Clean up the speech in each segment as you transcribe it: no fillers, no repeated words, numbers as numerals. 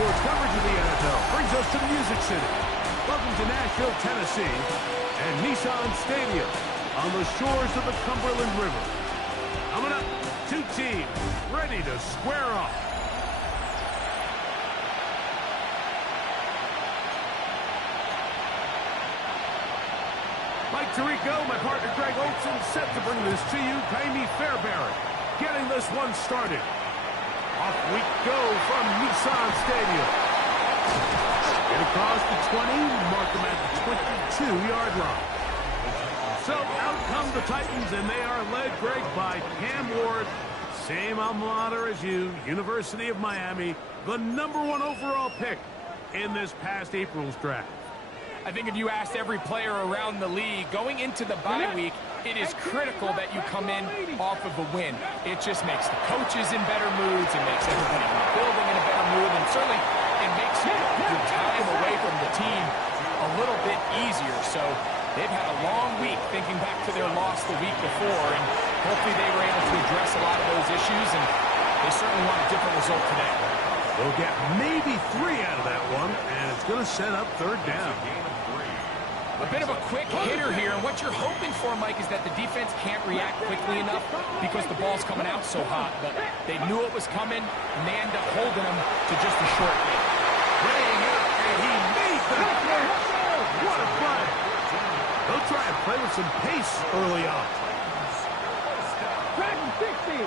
sports coverage of the NFL brings us to the Music City. Welcome to Nashville, Tennessee, and Nissan Stadium on the shores of the Cumberland River. Coming up, two teams ready to square off. Mike Tirico, my partner Greg Olson, set to bring this to you. Jamie Fairbairn getting this one started. Off we go from Nissan Stadium. Get across the 20, mark them at the 22-yard line. So out come the Titans, and they are led, Greg, by Cam Ward. Same alma mater as you, University of Miami, the #1 overall pick in this past April's draft. I think if you asked every player around the league, going into the bye week, it is critical that you come in off of a win. It just makes the coaches in better moods. It makes everybody in the building in a better mood. And certainly, it makes your time away from the team a little bit easier. So they've had a long week thinking back to their loss the week before. And hopefully they were able to address a lot of those issues. And they certainly want a different result today. They'll get maybe 3 out of that one. And it's going to set up third down. A bit of a quick hitter here, and what you're hoping for, Mike, is that the defense can't react quickly enough because the ball's coming out so hot. But they knew it was coming, and they end up holding them to just a short hit. Laying out, and he made the catch. What a play. They'll try and play with some pace early on. Second 60.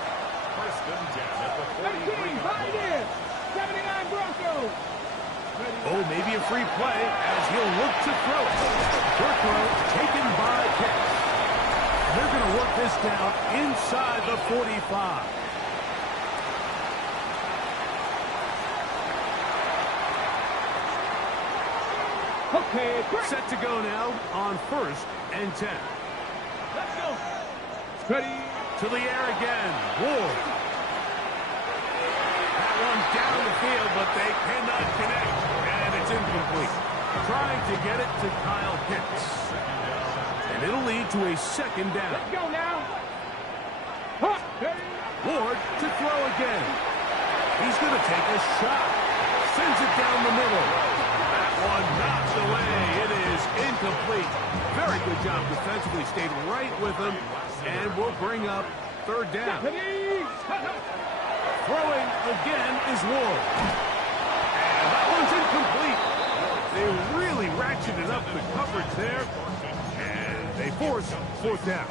First and 10 at the 19, 5 years. 79 Broncos. Oh, maybe a free play as he'll look to throw it. Short throw taken by Pitts. And they're going to work this down inside the 45. Okay, set to go now on 1st and 10. Let's go. Ready. To the air again. Ward. That one down the field, but they cannot connect. And it's incomplete. Trying to get it to Kyle Pitts. And it'll lead to a second down. Let's go now. Ward to throw again. He's going to take a shot. Sends it down the middle. That one knocks away. It is incomplete. Very good job defensively. Stayed right with him. And we'll bring up third down. Throwing again is Ward. And that one's incomplete. They really ratcheted up the coverage there. And they force fourth down.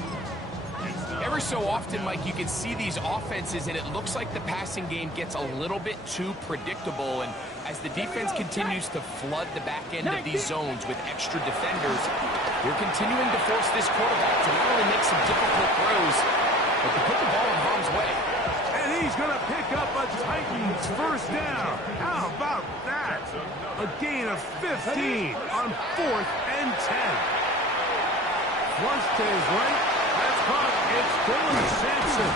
Every so often, Mike, you can see these offenses, and it looks like the passing game gets a little bit too predictable. And as the defense continues to flood the back end of these zones with extra defenders, you're continuing to force this quarterback to not only make some difficult throws, but to put the ball in harm's way. And he's going to pick up a Titans first down. How about that? A gain of 15 on 4th and 10. Flush to his right. That's caught. It's Dylan Sampson.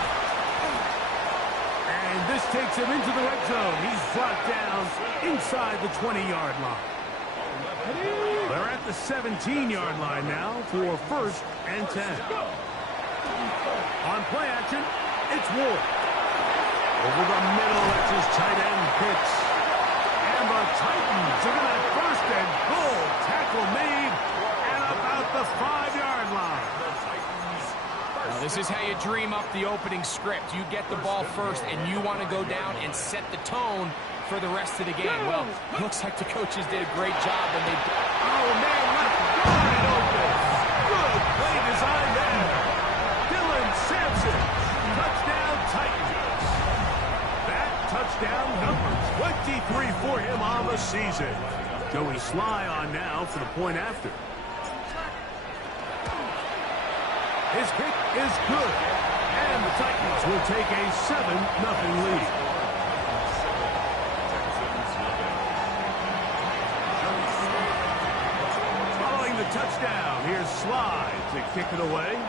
And this takes him into the red zone. He's brought down inside the 20-yard line. They're at the 17-yard line now for 1st and 10. On play action, it's Ward. Over the middle, that's his tight end, Pitts. And the Titans are going to have 1st and goal. Tackle made at about the 5-yard line. Now, this is how you dream up the opening script. You get the ball first, and you want to go down and set the tone for the rest of the game. Well, looks like the coaches did a great job when they... Oh, man, left wide open. Good play design there. Dylan Sampson. Touchdown, Titans. That touchdown number 23 for him on the season. Joey Sly on now for the point after. His kick is good. And the Titans will take a 7-0 lead. Following the touchdown, here's Sly to kick it away.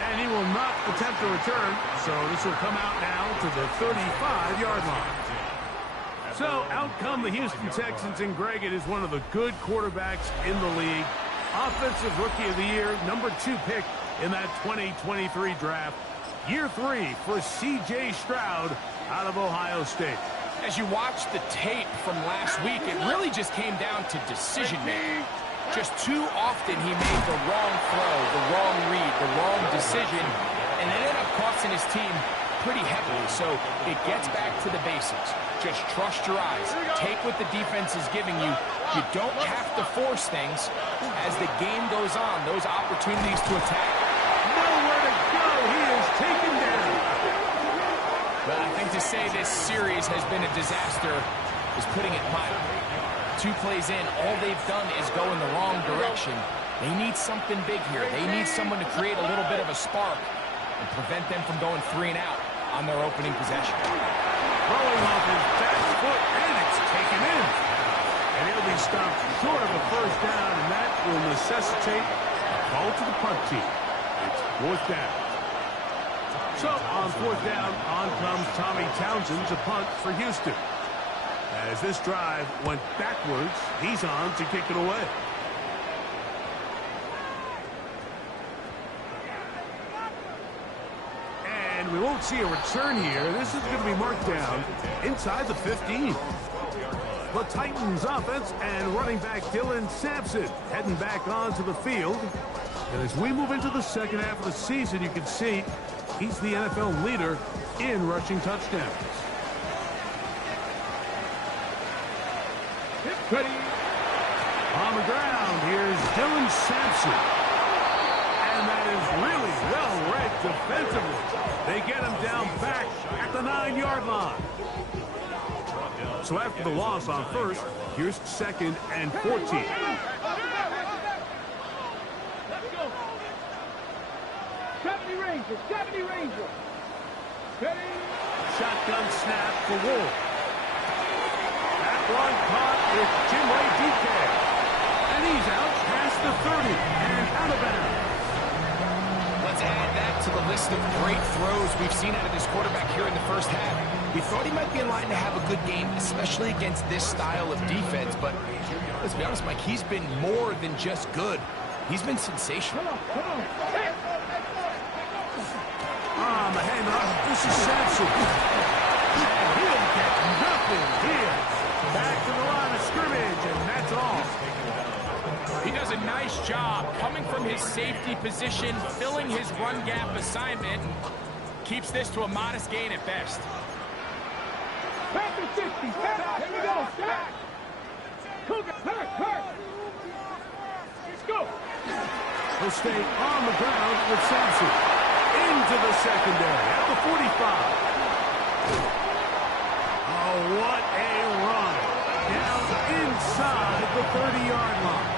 And he will not attempt a return, so this will come out now to the 35-yard line. So out come the Houston Texans, and Greg, it is one of the good quarterbacks in the league. Offensive Rookie of the Year, #2 pick in that 2023 draft. Year 3 for C.J. Stroud out of Ohio State. As you watch the tape from last week, it really just came down to decision-making. Just too often he made the wrong throw, the wrong read, the wrong decision, and it ended up costing his team pretty heavily. So it gets back to the basics. Just trust your eyes. Take what the defense is giving you. You don't have to force things. As the game goes on, those opportunities to attack. Nowhere to go. He is taken down. Well, I think to say this series has been a disaster is putting it mildly. 2 plays in, all they've done is go in the wrong direction. They need something big here. They need someone to create a little bit of a spark and prevent them from going 3 and out on their opening possession. Throwing off his back foot, and it's taken in. And he'll be stopped short of a first down, and that will necessitate a call to the punt team. It's 4th down. So on 4th down, on comes Tommy Townsend to punt for Houston. As this drive went backwards, he's on to kick it away. And we won't see a return here. This is going to be marked down inside the 15. The Titans offense and running back Dylan Sampson heading back onto the field. And as we move into the second half of the season, you can see he's the NFL leader in rushing touchdowns. Ready. On the ground, here's Dylan Sampson. And that is really well read defensively. They get him down back at the 9-yard line. So after the loss on first, here's 2nd and 14. Let's go. 70 Rangers, 70 Rangers. Ready. Shotgun snap for Wolf. That one caught with Jimray Dike. And he's out past the 30 and out of bounds. Let's add that to the list of great throws we've seen out of this quarterback here in the first half. We thought he might be in line to have a good game, especially against this style of defense. But let's be honest, Mike, he's been more than just good. He's been sensational. Come on. On the handoff, this is Sampson. And he'll get nothing here. Back to the line of scrimmage, and that's all. He does a nice job coming from his safety position, filling his run gap assignment, and keeps this to a modest gain at best. Back to 50. Here we go. Back. Cougar. Hurt. Let's go. He'll stay on the ground with Sampson. Into the secondary at the 45. Oh, what a run. Down inside the 30-yard line.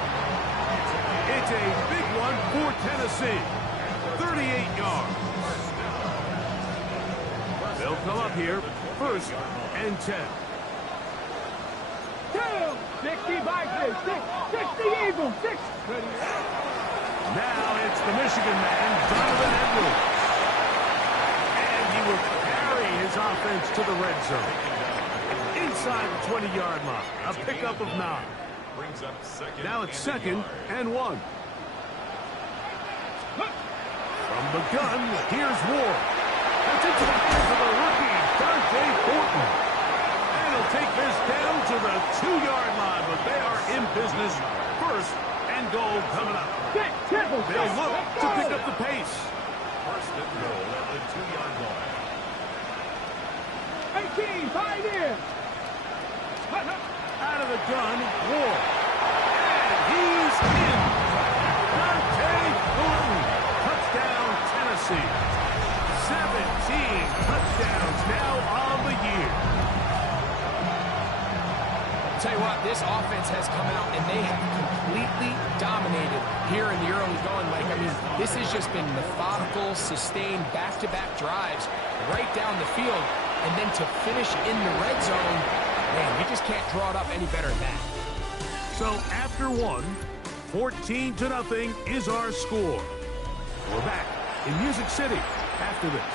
It's a big one for Tennessee. 38 yards. They'll come up here, 1st and 10. 60 Vikings. 60 Eagles. 6. Ready. Now it's the Michigan man, Donovan Edwards. And he will carry his offense to the red zone. Inside the 20-yard line. A pickup of 9. Brings up 2nd. Now it's 2nd and 1. From the gun, here's Ward. That's into the hands of the rookie, Dante Thornton. And he'll take this down to the 2-yard line, but they are in business. 1st and goal coming up. They'll look to pick up the pace. 1st and goal at the 2-yard line. 18, 5 in. Out of the gun, Ward. And he's in. Dante Thornton. Touchdown, Tennessee. 17 touchdowns now on the year. I'll tell you what, this offense has come out and they have completely dominated here in the early going, Mike. I mean, this has just been methodical, sustained, back-to-back drives right down the field. And then to finish in the red zone, man, you just can't draw it up any better than that. So after 1, 14-0 is our score. We're back in Music City after this.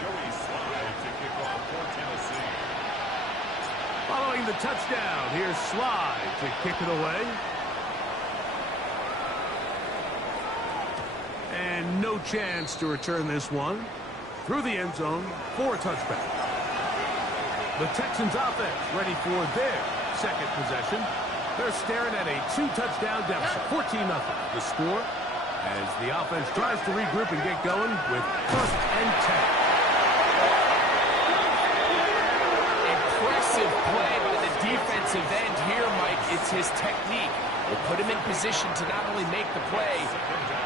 Joey Slye to kick off for Tennessee. Following the touchdown, here's Slye to kick it away. And no chance to return this one through the end zone for a touchback. The Texans offense ready for their second possession. They're staring at a 2-touchdown deficit, 14-0. The score as the offense tries to regroup and get going with 1st and 10. Impressive play by the defensive end here, Mike. It's his technique. Will put him in position to not only make the play,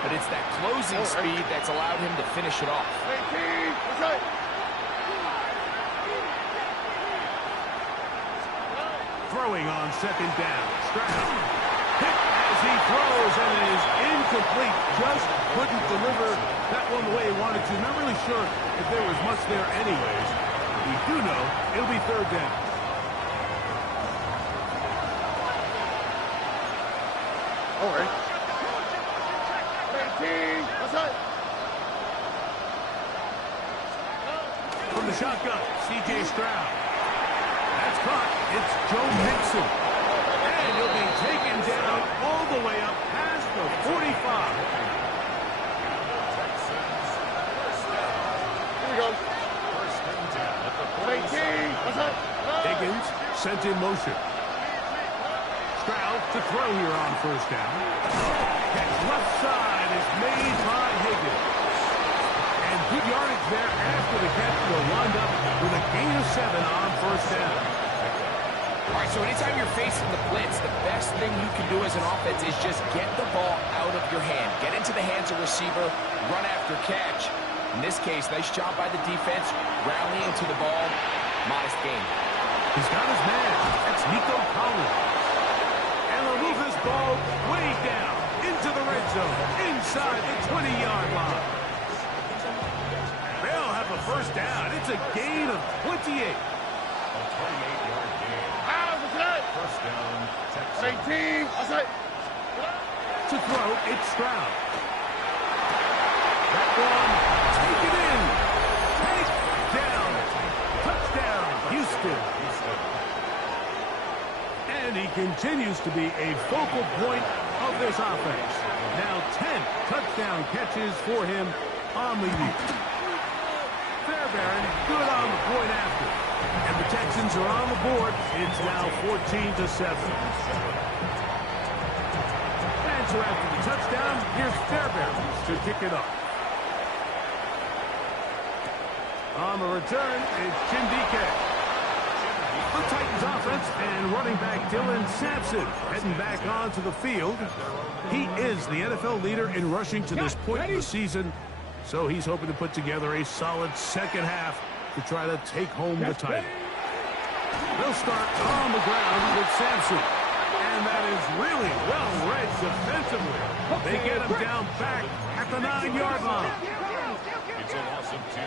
but it's that closing speed that's allowed him to finish it off. Throwing on 2nd down. Stroud hit as he throws, and it is incomplete. Just couldn't deliver that one the way he wanted to. Not really sure if there was much there anyways. We do know it'll be 3rd down. All right. From the shotgun, C.J. Stroud. That's caught. It's Joe Mixon. And he'll be taken down all the way up past the 45. Here we go. Higgins sent in motion. Stroud to throw here on 1st down. Catch left side is made by Higgins. And good yardage there after the catch. Will wind up with a gain of 7 on 1st down. All right, so anytime you're facing the blitz, the best thing you can do as an offense is just get the ball out of your hand. Get into the hands of receiver, run after catch. In this case, nice job by the defense, rallying to the ball. Modest gain. He's got his man. That's Nico Collins. And they'll move this ball way down into the red zone, inside the 20-yard line. They'll have a 1st down. It's a gain of 28. A 28-yard gain. First down, Texans. 18. To throw, it's Stroud. That one, take it in. Take down. Touchdown, Houston. And he continues to be a focal point of this offense. Now 10 touchdown catches for him on the year. Fairbairn good on the point after. And the Texans are on the board. It's now 14-7. And so after the touchdown, here's Fairbairn to kick it off. On the return, it's Chindike. The Titans offense and running back Dylan Sampson heading back onto the field. He is the NFL leader in rushing to this point in the season, so he's hoping to put together a solid 2nd half to try to take home the title. They'll start on the ground with Sampson. And that is really well read defensively. They get him down back at the 9-yard line. It's a loss of 2.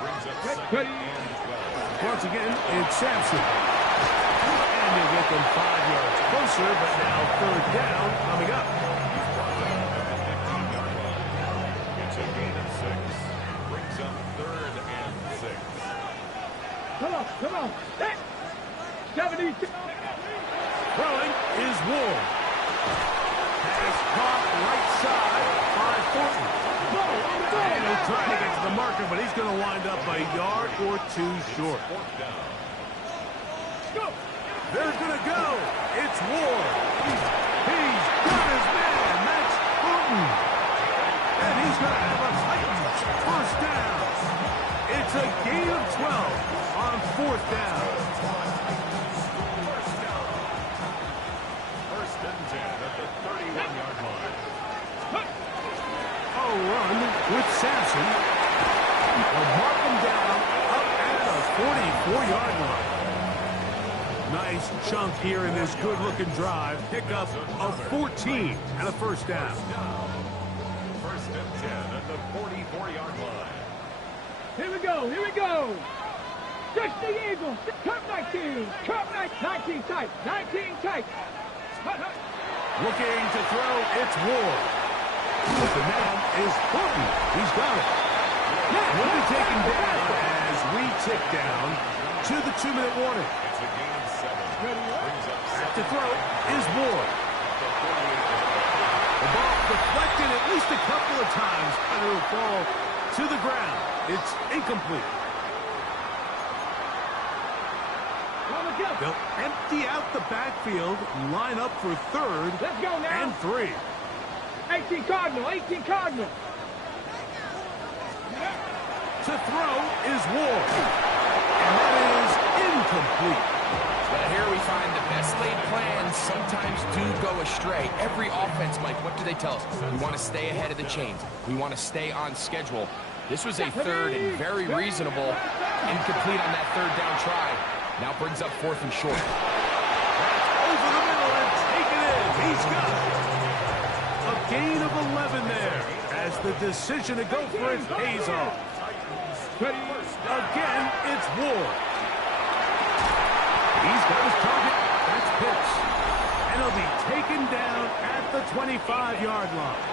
Brings up 2nd and 12. Once again, it's Sampson. And he'll get them 5 yards closer, but now 3rd down coming up. It's a gain of 6. Brings up 3rd and 6. Come on. 70. Throwing is Ward. Pass caught right side by Thornton. And he'll try to get to the marker, but he's going to wind up a yard or 2 short. 4th down. They're going to go. It's Ward. He's got his man. That's Thornton. And he's going to have a Titans 1st down. It's a gain of 12 on 4th down. Run with Sampson. They'll mark him down up at the 44-yard line. Nice chunk here in this good-looking drive. Pickup of 14 and a 1st down. 1st and 10 at the 44-yard line. Here we go. Touch the Eagles. Cup 19. Cup 19 tight. 19 tight. Looking to throw, it's Ward. But the man is Thornton. He's got it. Will be taken down as we tick down to the 2-minute warning. It's a gain of 7. Brings up Back to throw is Ward. The ball deflected at least a couple of times will fall to the ground. It's incomplete. They'll empty out the backfield, line up for third. Let's go now. And 3. 18 Cardinal, 18 Cardinal. To throw is Ward. And that is incomplete. Well, here we find the best laid plans sometimes do go astray. Every offense, Mike, what do they tell us? We want to stay ahead of the chains. We want to stay on schedule. This was a third and very reasonable incomplete on that third down try. Now brings up 4th and short. That's over the middle and taken in. He's got it. A gain of 11 there as the decision to go for it pays off. Again, it's Ward. He's got his target. That's Pitts. And he'll be taken down at the 25-yard line.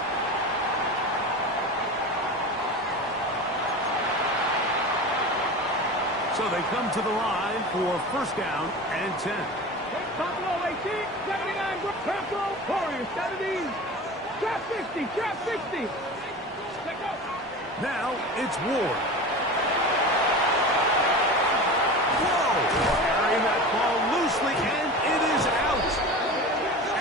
So they come to the line for 1st down and 10. Buffalo 18, 79, Buffalo Warriors 70, trap 60, trap 60. Now it's Ward. Whoa! Carrying that ball loosely, and it is out.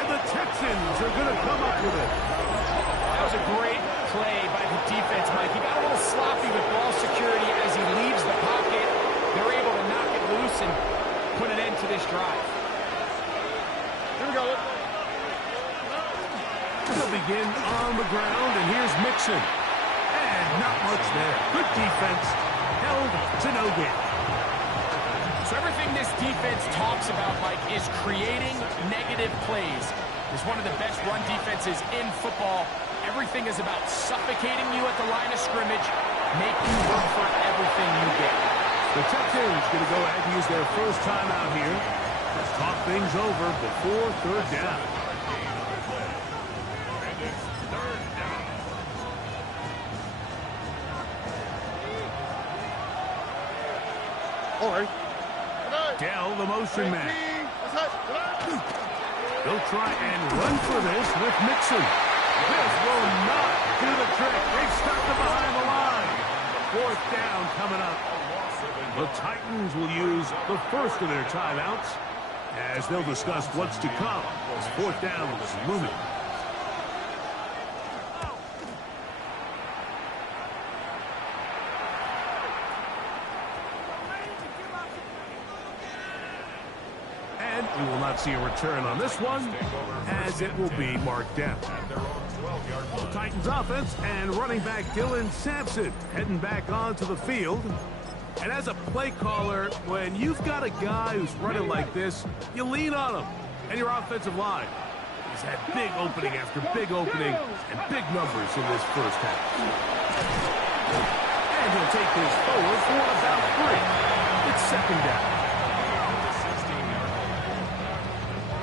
And the Texans are going to come up with it. That was a great play by the defense, Mike. He got a little sloppy with ball security as he leaves the pocket. They're able to knock it loose and put an end to this drive. Here we go. They'll begin on the ground, and here's Mixon. And not much there. Good defense. Held to no gain. So everything this defense talks about, Mike, is creating negative plays. It's one of the best run defenses in football. Everything is about suffocating you at the line of scrimmage, making you work for everything you get. The Texans going to go ahead and use their first time out here to talk things over before 3rd down. Dell, the motion man. They'll try and run for this with Mixon. This will not do the trick. They've stopped it behind the line. 4th down coming up. The Titans will use the first of their timeouts as they'll discuss what's to come as 4th down is looming. And we will not see a return on this one as it will be marked down. The Titans offense and running back Dylan Sampson heading back onto the field. And as a play caller, when you've got a guy who's running like this, you lean on him and your offensive line. He's had big opening after big opening and big numbers in this first half. And he'll take this forward for about 3. It's 2nd down.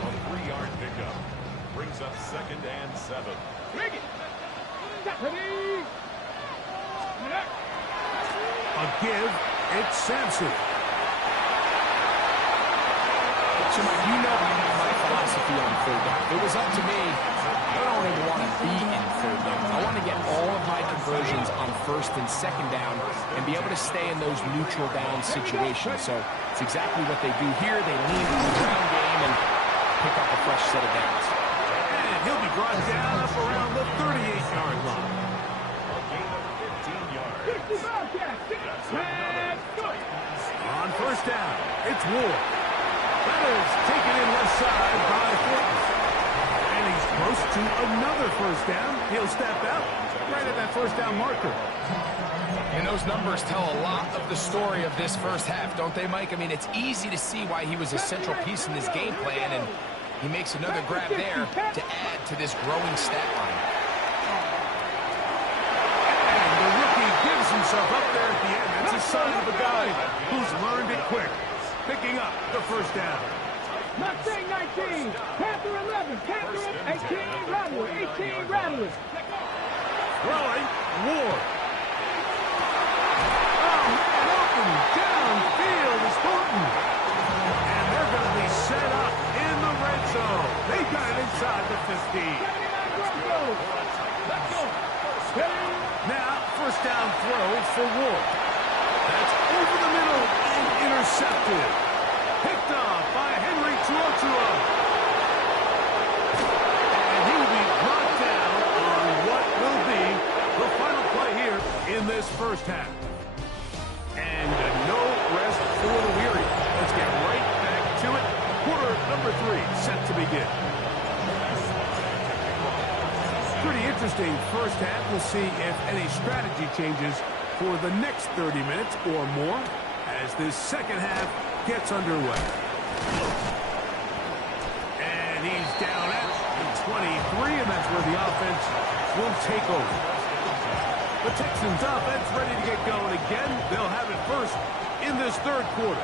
A 3-yard pickup brings up 2nd and 7. A give, it's Sampson. So, Mike, you know my philosophy on 3rd down. If it was up to me, I don't even want to be in 3rd down. I want to get all of my conversions on 1st and 2nd down and be able to stay in those neutral down situations. So it's exactly what they do here. They lean into the ground game and pick up a fresh set of downs. And he'll be brought down up around the 38-yard line. On 1st down, it's Ward. That is taken in left side by Thornton. And he's close to another 1st down. He'll step out right at that 1st down marker. And those numbers tell a lot of the story of this first half, don't they, Mike? I mean, it's easy to see why he was a central piece in this game plan, and he makes another grab there to add to this growing stat line. And the rookie gives himself up there at the end. That's a sign of a guy who's learned it quick. Picking up the 1st down. Mustang 19, Panther 11, Panther 18, Rattler, 18, Rattler. Throwing, Ward. Oh, man, open downfield is Thornton. And they're going to be set up in the red zone. They got it inside the 15. 79 Broncos. Let's go. Now, first down throw for Ward. That's over the middle and intercepted. Picked off by Henry TuoTua. And he will be brought down on what will be the final play here in this first half. And no rest for the weary. Let's get right back to it. Quarter number 3 set to begin. Pretty interesting first half. We'll see if any strategy changes for the next 30 minutes or more as this second half gets underway. And he's down at the 23, and that's where the offense will take over. The Texans offense ready to get going again. They'll have it first in this third quarter.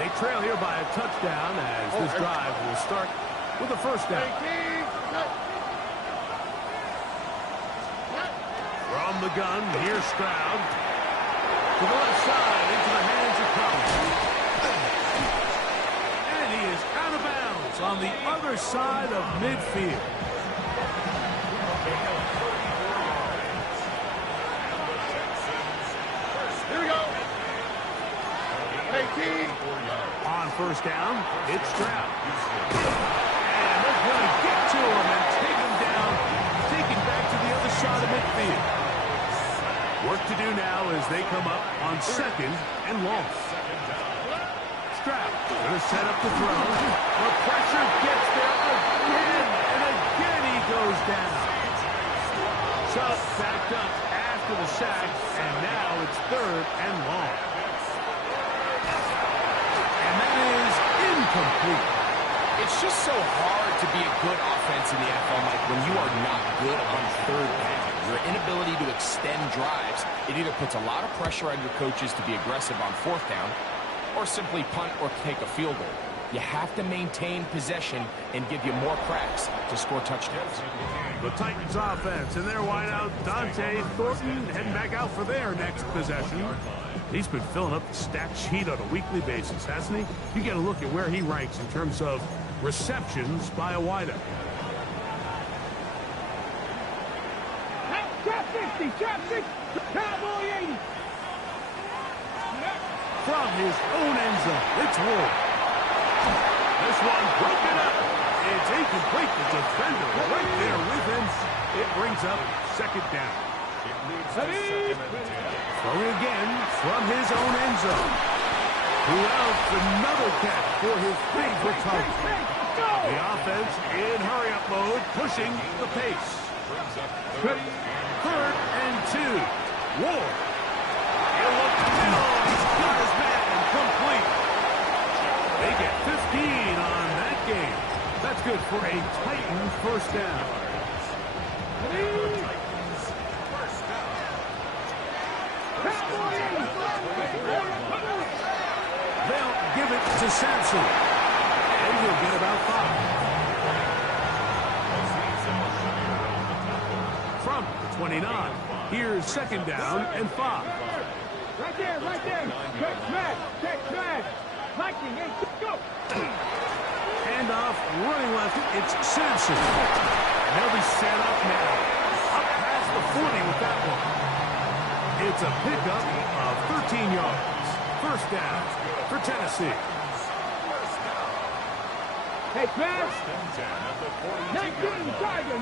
They trail here by a touchdown as this drive will start with a first down. From the gun, here's Stroud. To the left side, into the hands of Collins. And he is out of bounds on the other side of midfield. Here we go. On first down, it's Stroud. And they're going to get to him and take him down, taking back to the other side of midfield. Work to do now as they come up on second and long. Stroud going to set up the throw. The pressure gets there again, and again he goes down. Chubb backed up after the sack, and now it's third and long. And that is incomplete. It's just so hard to be a good offense in the NFL, Mike, when you are not good on third down. Your inability to extend drives, it either puts a lot of pressure on your coaches to be aggressive on fourth down or simply punt or take a field goal. You have to maintain possession and give you more cracks to score touchdowns. The Titans offense and their wideout, Dante Thornton, heading back out for their next possession. He's been filling up the stat sheet on a weekly basis, hasn't he? You get a look at where he ranks in terms of receptions by a wideout. Trap 60, trap 60, Cowboy 80. From his own end zone, it's Ward. This one broken up. It's incomplete. The defender right there with him. It brings up second down. Throwing again from his own end zone. Who else? Another catch for his favorite target. The offense in hurry-up mode, pushing the pace. Third and 2. Ward. He'll look middle. He's got his man complete. They get 15 on that game. That's good for a Titan first down. They'll give it to Sampson. And he'll get about 5. From the 29. Here's second down and 5. Right there, right there. Check smash, check smash. Lightning, hey, go. Handoff, running left, it's Sampson. And they'll be set up now. Up past the 40 with that one. It's a pickup of 13 yards. First down for Tennessee. Hey, smash. 19, Tiger.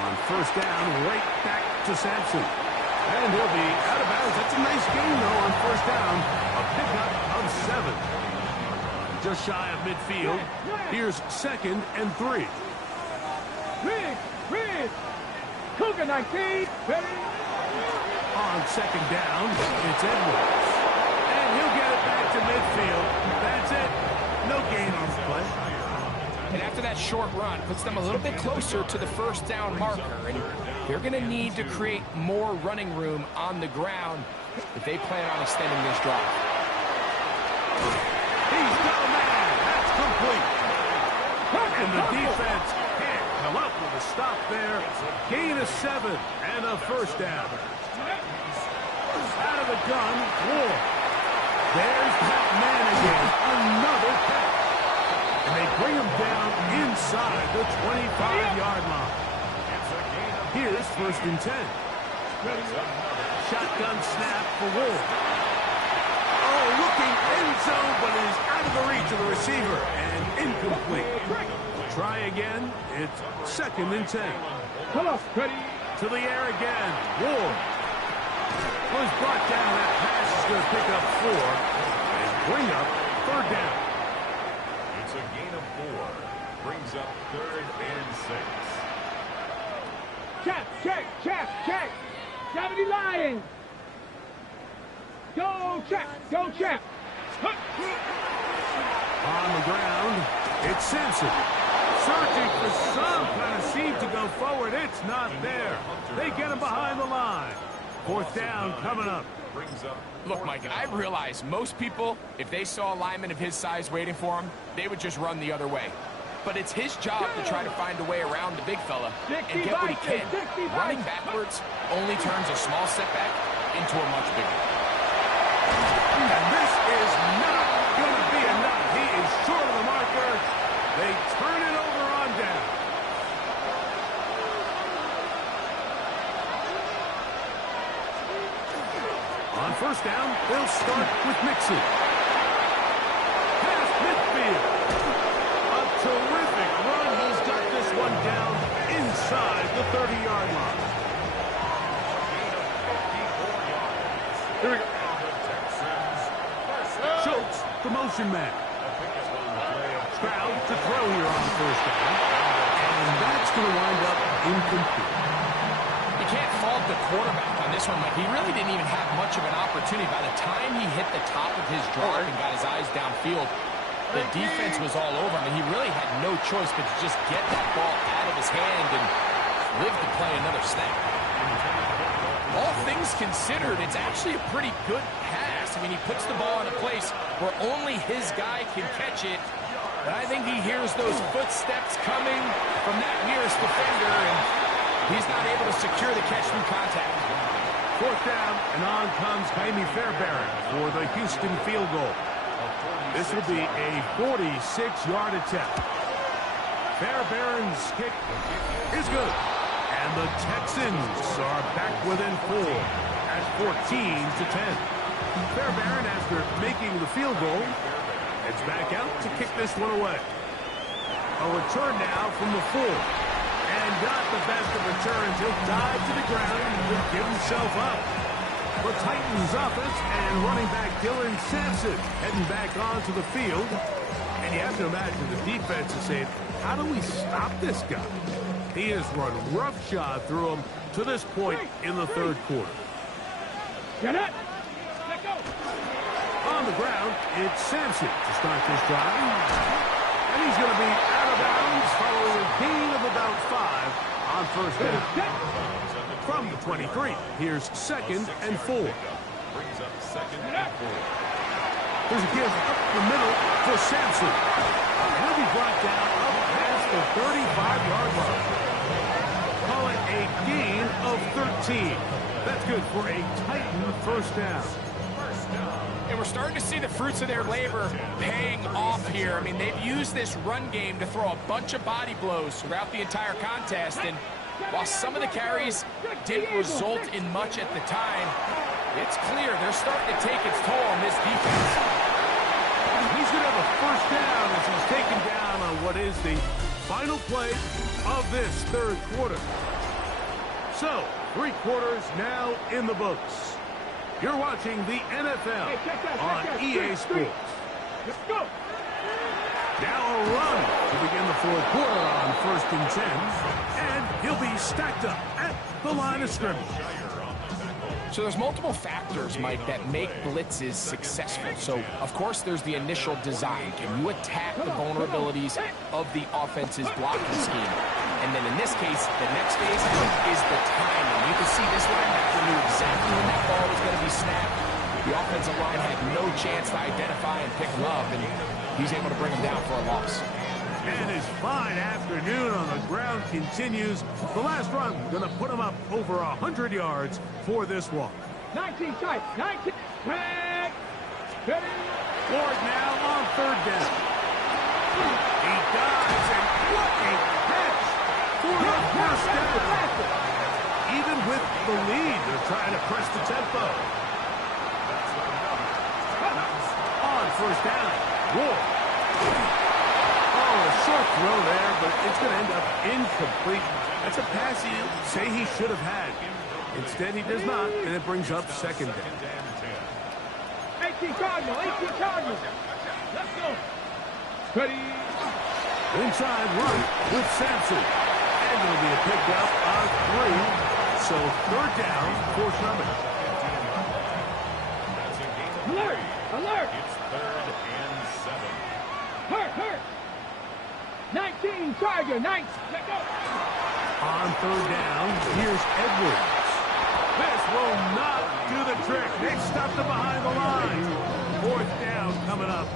On first down, right back to Sampson. And he'll be out of bounds. That's a nice gain, though, on first down. A pickup of 7. Just shy of midfield. Here's second and 3. Ridge. Cougar 19. Ready? On second down, it's Edwards. And he'll get it back to midfield. That's it. No gain on the play. And after that short run, puts them a little bit closer to the first down marker. And they're going to need to create more running room on the ground if they plan on extending this drive. He's got a man. That's complete. And the defense can't come up with a stop there. Gain of 7 and a first down. Out of the gun, Ward. There's that man again. Another catch. And they bring him down inside the 25-yard line. It's a gain of Here's 1st and 10. Shotgun snap for Ward. Oh, looking end zone, but it is out of the reach of the receiver and incomplete. Try again. It's 2nd and 10. Come on, ready. To the air again. Ward was brought down. That pass is going to pick up 4 and bring up 3rd down. It's a gain of 4. Brings up 3rd and 6. Check. 70 Lions. Go, check. On the ground, it's Sampson. Searching for some kind of seam to go forward. It's not there. They get him behind the line. 4th down coming up. Brings up. Look, Mike, I realize most people, if they saw a lineman of his size waiting for him, they would just run the other way. But it's his job to try to find a way around the big fella and get what he can. Running backwards only turns a small setback into a much bigger. And this is not going to be enough. He is short of the marker. They turn it over on down. On 1st down, they'll start with Mixon. Past midfield. A terrific run. He's got this one down inside the 30-yard line. Here we go. Schultz, the motion man. Stroud to throw here on 1st down. And that's going to wind up incomplete. You can't fault the quarterback on this one, Mike. He really didn't even have much of an opportunity. By the time he hit the top of his drop and got his eyes downfield, the defense was all over him, and he really had no choice but to just get that ball out of his hand and live to play another snap. All things considered, it's actually a pretty good pass. I mean, he puts the ball in a place where only his guy can catch it. But I think he hears those footsteps coming from that nearest defender, and he's not able to secure the catch through contact. 4th down, and on comes Jaime Fairbairn for the Houston field goal. This will be a 46-yard attempt. Fairbairn's kick is good. And the Texans are back within 4 at 14-10. Fairbairn, after making the field goal, heads back out to kick this one away. A return now from the 4. And not the best of returns. He'll dive to the ground and will give himself up. The Titans offense and running back Dylan Sampson heading back onto the field. And you have to imagine the defense is saying, how do we stop this guy? He has run roughshod through him to this point in the 3rd quarter. Get it. Let go. On the ground, it's Sampson to start this drive. And he's going to be out of bounds following a gain of about 5 on 1st down. From the 23, here's 2nd and 4. Brings up 2nd and 4. There's a give up the middle for Sampson. And he'll be brought down up past the 35-yard line. Call it a gain of 13. That's good for a Titan 1st down. And we're starting to see the fruits of their labor paying off here. I mean, they've used this run game to throw a bunch of body blows throughout the entire contest. And while some of the carries didn't result in much at the time, it's clear they're starting to take its toll on this defense. He's going to have a 1st down as he's taken down on what is the final play of this 3rd quarter. So, 3 quarters now in the books. You're watching the NFL on EA Sports. Let's go. Now a run to begin the 4th quarter on 1st and 10. And he'll be stacked up at the line of scrimmage. So there's multiple factors, Mike, that make blitzes successful. So, of course, there's the initial design. Can you attack the vulnerabilities of the offense's blocking scheme? And then in this case, the next phase is the timing. You can see this linebacker knew exactly when that ball was going to be snapped. The offensive line had no chance to identify and pick him up, and he's able to bring him down for a loss. And his fine afternoon on the ground continues. The last run going to put him up over 100 yards for this one. 19 tight. 19. Back. Ready. Ward now on 3rd down. He dives, and what a catch for the 1st down. end up incomplete. That's a pass you say he should have had. Instead, he does not, and it brings up second down. 18 Cardinal, 18 Cardinal. Let's go. Ready. Inside run with Sampson. And it'll be a pickup of 3. So third down, force number. Alert! Alert! It's 3rd and 7. Hurt! 19 Charger, 9. Let go. On third down, here's Edwards. This will not do the trick. They stuffed him behind the line. Fourth down coming up.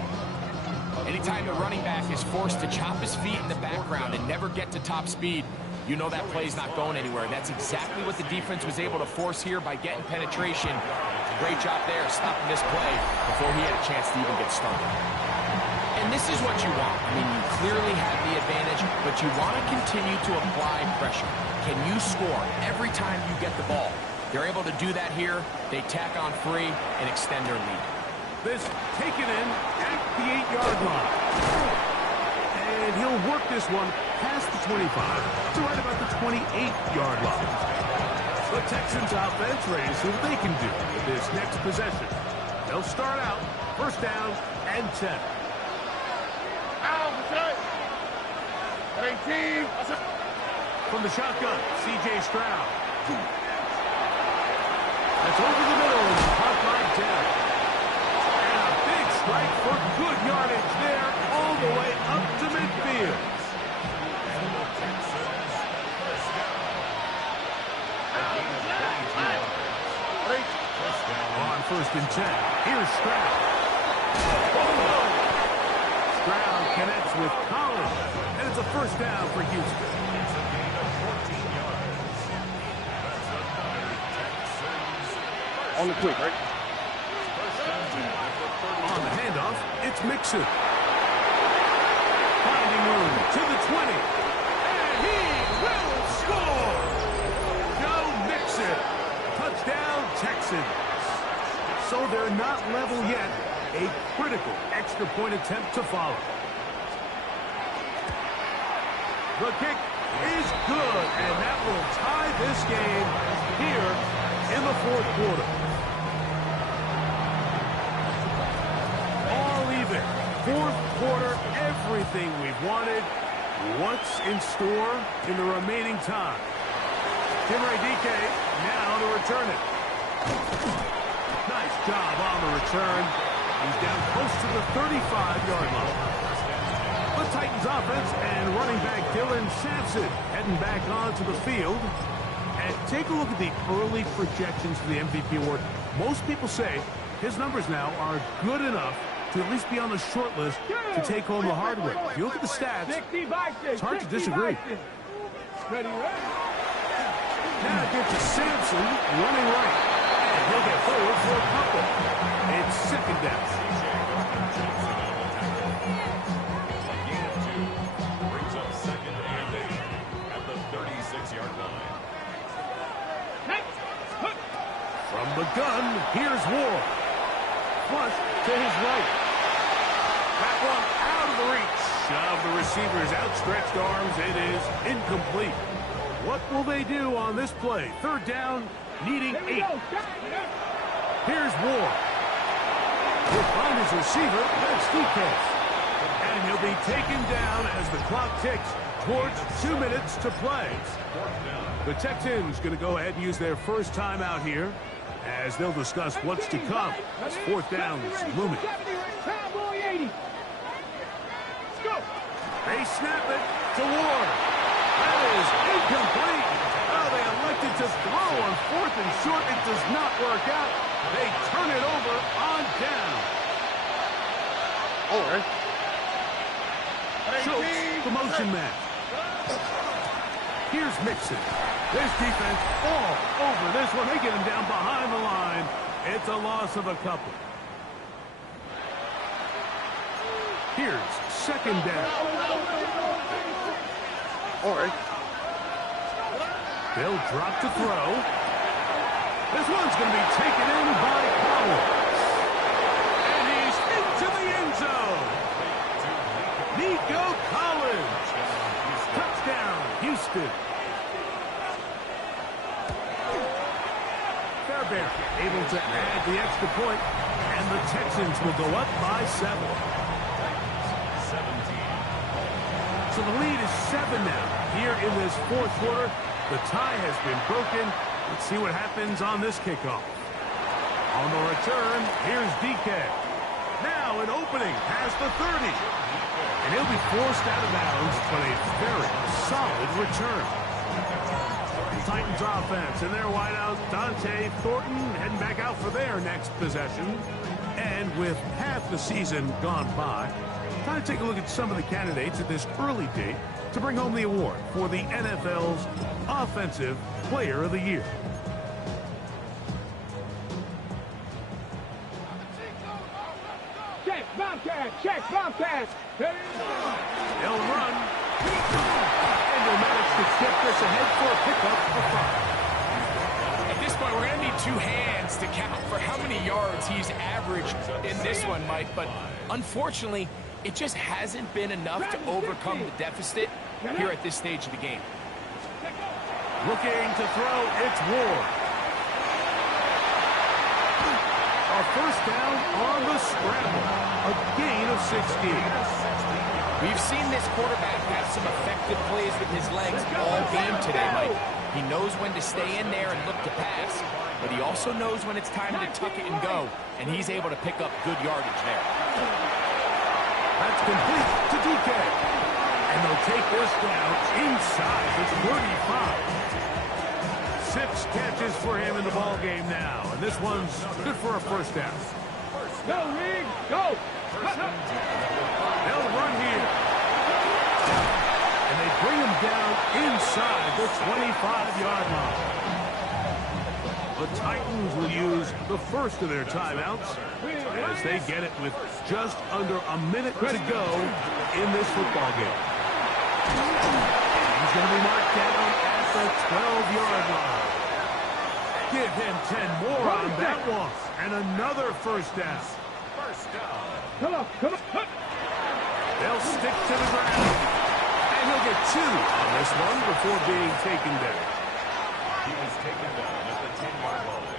Anytime the running back is forced to chop his feet in the background and never get to top speed, you know that play's not going anywhere. That's exactly what the defense was able to force here by getting penetration. Great job there, stopping this play before he had a chance to even get started. And this is what you want. I mean, you clearly have the advantage, but you want to continue to apply pressure. Can you score every time you get the ball? They're able to do that here. They tack on 3 and extend their lead. This taken in at the 8-yard line. And he'll work this one past the 25 to right about the 28-yard line. The Texans offense ready to see what they can do with this next possession. They'll start out first down and 10. 18. From the shotgun, C.J. Stroud. That's over the middle and caught by Dell. And a big strike for good yardage there all the way up to midfield. On first and 10, here's Stroud. Stroud connects with Collins, and it's a first down for Houston. On the quick, right? On the handoff, it's Mixon. Finding room to the 20. And he will score! Joe Mixon. Touchdown, Texans. So they're not level yet. A critical extra point attempt to follow. The kick is good, and that will tie this game here in the fourth quarter. All even. Fourth quarter, everything we've wanted. What's in store in the remaining time? Timray DK now to return it. Nice job on the return. He's down close to the 35-yard line. The Titans offense and running back Dylan Sampson heading back onto the field. And take a look at the early projections for the MVP award. Most people say his numbers now are good enough to at least be on the short list to take home the hardware. If you look at the stats, it's hard to disagree. Ready. Now it gets to Sampson running right. And he'll get forward for a couple. It's second down. Brings up 2nd and 8 at the 36-yard line. From the gun, here's Ward. Flush to his right. That one out of the reach of the receiver's outstretched arms. It is incomplete. What will they do on this play? Third down, needing 8. Here's Ward. He'll find his receiver. That's DK. And he'll be taken down as the clock ticks towards 2 minutes to play. The Texans going to go ahead and use their first timeout here as they'll discuss what's to come. As fourth down is looming. They snap it to Ward. That is incomplete. Oh, they elected to throw on 4th and short. It does not work out. They turn it over on down. All right. Schultz, the motion man. Here's Mixon. This defense all over this one. They get him down behind the line. It's a loss of a couple. Here's second down. All right. They'll drop to throw. This one's going to be taken in by Collins. And he's into the end zone. Nico Collins. Touchdown. contested. Fairbairn able to add the extra point, and the Texans will go up by 7. 17. So the lead is 7 now. Here in this fourth quarter, the tie has been broken. Let's see what happens on this kickoff. On the return, here's DK. Now an opening past the 30. And he'll be forced out of bounds, but a very solid return. Titans offense and their wideout, Dante Thornton, heading back out for their next possession. And with half the season gone by, time to take a look at some of the candidates at this early date to bring home the award for the NFL's Offensive Player of the Year. Check, Bobcat, check, Bobcat. They'll run. And they'll manage to tip this ahead for a pickup of 5. At this point, we're going to need 2 hands to count for how many yards he's averaged in this one, Mike. But unfortunately, it just hasn't been enough to overcome the deficit here at this stage of the game. Looking to throw, it's Ward. A first down on the scramble. A gain of 16. We've seen this quarterback have some effective plays with his legs all game today, Mike. He knows when to stay in there and look to pass, but he also knows when it's time to tuck it and go, and he's able to pick up good yardage there. That's complete to DK. And they'll take this down inside the 35. 6 catches for him in the ball game now, and this one's good for a first down. Go, Reed, go. They'll run here. And they bring him down inside the 25-yard line. The Titans will use the first of their timeouts as they get it with just under a minute to go in this football game. He's going to be marked down at the 12-yard line. Give him 10 more on that one. And another first down. Come on, come on. They'll stick to the ground. And he'll get 2 on this one before being taken down. He was taken down at the 10-yard line.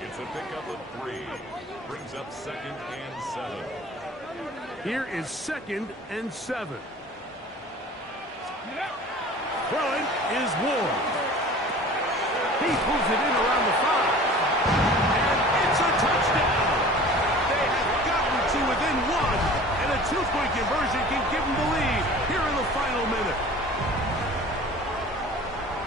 It's a pickup of 3. Brings up 2nd and 7. Here is 2nd and 7. Throwing is Ward. He pulls it in around the 5. And it's a touchdown. They have gotten to within 1. And a 2-point conversion can give them the lead here in the final minute.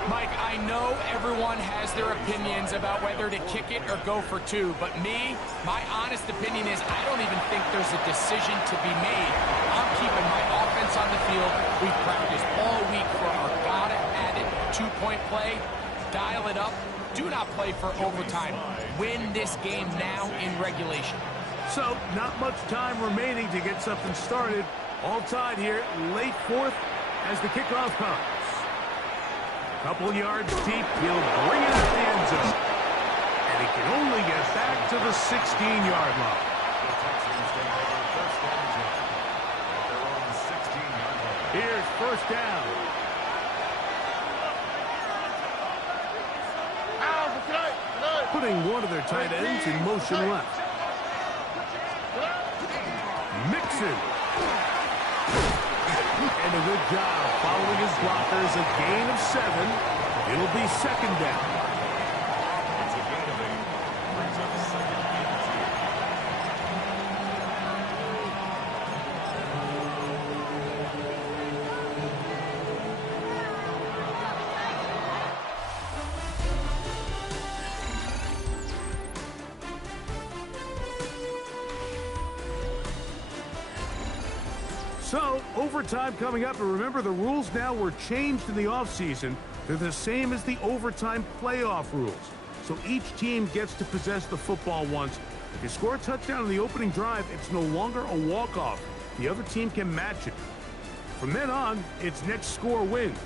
Mike, I know everyone has their opinions about whether to kick it or go for 2, but my honest opinion is I don't even think there's a decision to be made. I'm keeping my offense on the field. We've practiced all week for our gotta-have-it 2-point play. Dial it up. Do not play for overtime. Win this game now in regulation. So, not much time remaining to get something started. All tied here, late 4th as the kickoff comes. Couple yards deep, he'll bring it at the end zone. And he can only get back to the 16-yard line. The Texans take over first down zone at their own 16-yard line. Here's first down. Putting one of their tight ends in motion left. Mixon. And a good job following his blockers. A gain of 7. It'll be 2nd down. It's a gain of 8. Brings up 2nd and 2. So, overtime coming up, and remember the rules now were changed in the offseason. They're the same as the overtime playoff rules. So each team gets to possess the football once. If you score a touchdown in the opening drive, it's no longer a walk-off. The other team can match it. From then on, it's next score wins.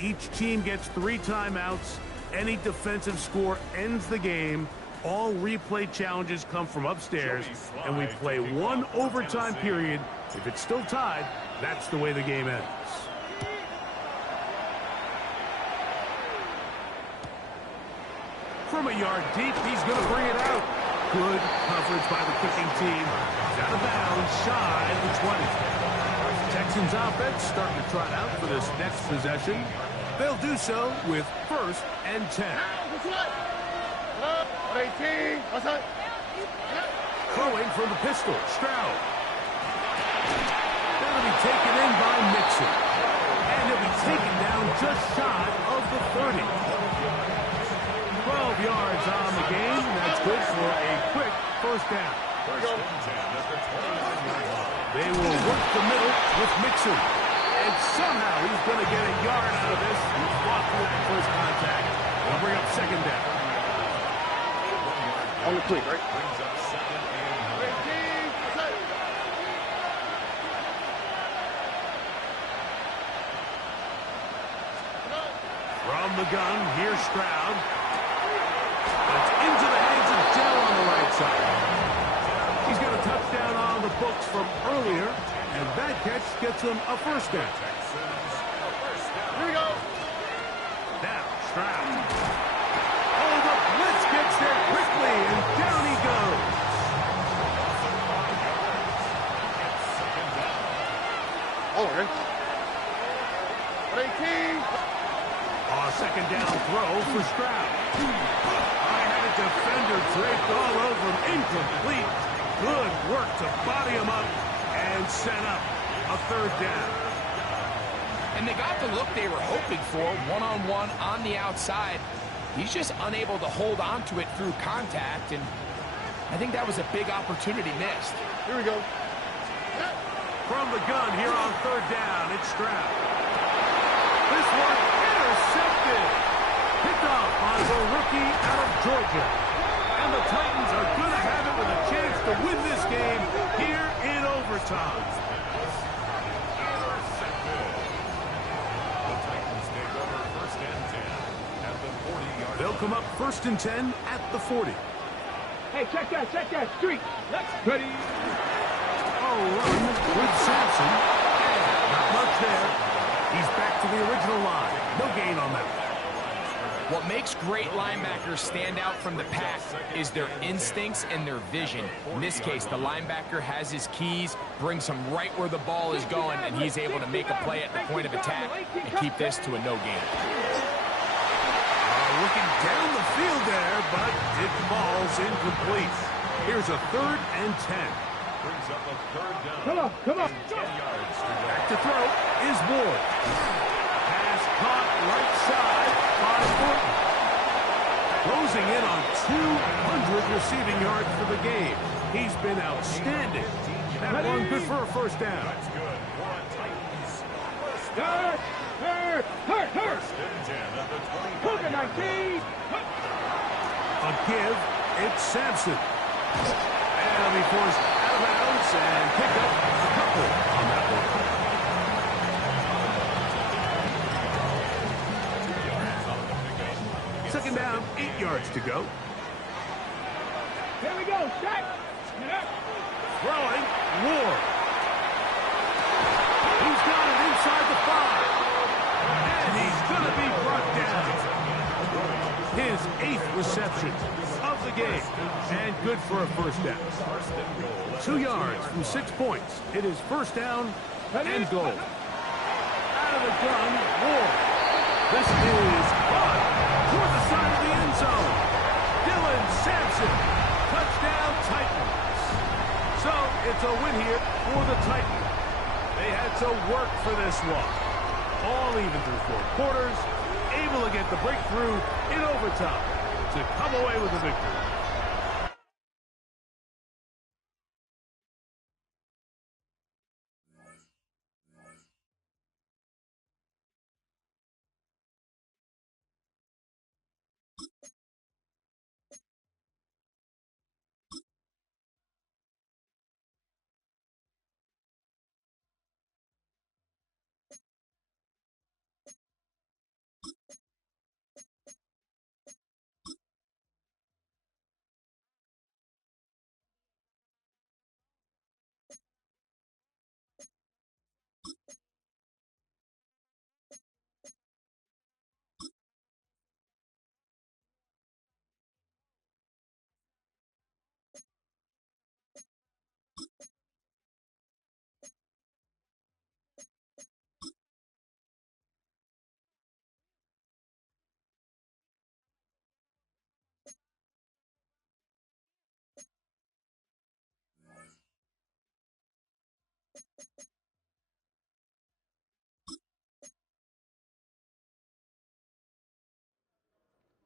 Each team gets 3 timeouts. Any defensive score ends the game. All replay challenges come from upstairs, and we play 1 overtime period. If it's still tied, that's the way the game ends. From a yard deep, he's going to bring it out. Good coverage by the kicking team. He's out of bounds, shy of the 20. Texans offense starting to trot out for this next possession. They'll do so with 1st and 10. Throwing from the pistol, Stroud. That'll be taken in by Mixon. And he'll be taken down just shy of the 30. 12 yards on the game. That's good for a quick 1st down. They will work the middle with Mixon. And somehow he's going to get a yard out of this. He fought through that first contact. They'll bring up 2nd down. On the quick, right? Brings up 2nd and 9. From the gun, here's Stroud. That's into the hands of Dell on the right side. He's got a touchdown on the books from earlier, and that catch gets him a 1st down. Here we go. Now, Stroud. Oh, the blitz gets there quickly, and down he goes. All right. 18. A 2nd down throw for Stroud. I had a defender draped all over him. Incomplete. Good work to body him up and set up a 3rd down. And they got the look they were hoping for, one-on-one on the outside. He's just unable to hold on to it through contact, and I think that was a big opportunity missed. Here we go. From the gun here on 3rd down, it's Stroud. This one intercepted. Picked off by the rookie out of Georgia. And the Titans are going to have it with a chance to win this game here in overtime. They'll come up 1st and 10 at the 40. Hey, check that streak. Let's ready. Oh, run with Sampson. And not much there. He's back to the original line. No gain on that. What makes great linebackers stand out from the pack is their instincts and their vision. In this case, the linebacker has his keys, brings him right where the ball is going, and he's able to make a play at the point of attack and keep this to a no gain. Looking down the field there, but it falls incomplete. Here's a 3rd and 10. Brings up a 3rd down. Come on. 10 yards to go. Back to throw is Ward. Pass caught right side by Horton. Closing in on 200 receiving yards for the game. He's been outstanding. That one good for a 1st down. That's good. One Titans. Hurt. First and 10 at the 20. Cougar 19. A give, it's Sampson. And he'll be forced out of bounds and pick up a couple on that one. 2nd down, 8 yards to go. Here we go, Shaq. Throwing, Ward. He's got it inside the 5. And he's going to be brought down. His 8th reception of the game. And good for a 1st down. 2 yards from 6 points. It is 1st down and goal. Out of the gun, Ward. This is fun. Toward the side of the end zone. Dylan Sampson. Touchdown Titans. So it's a win here for the Titans. They had to work for this one. All even through 4 quarters. Able to get the breakthrough in overtime to come away with the victory.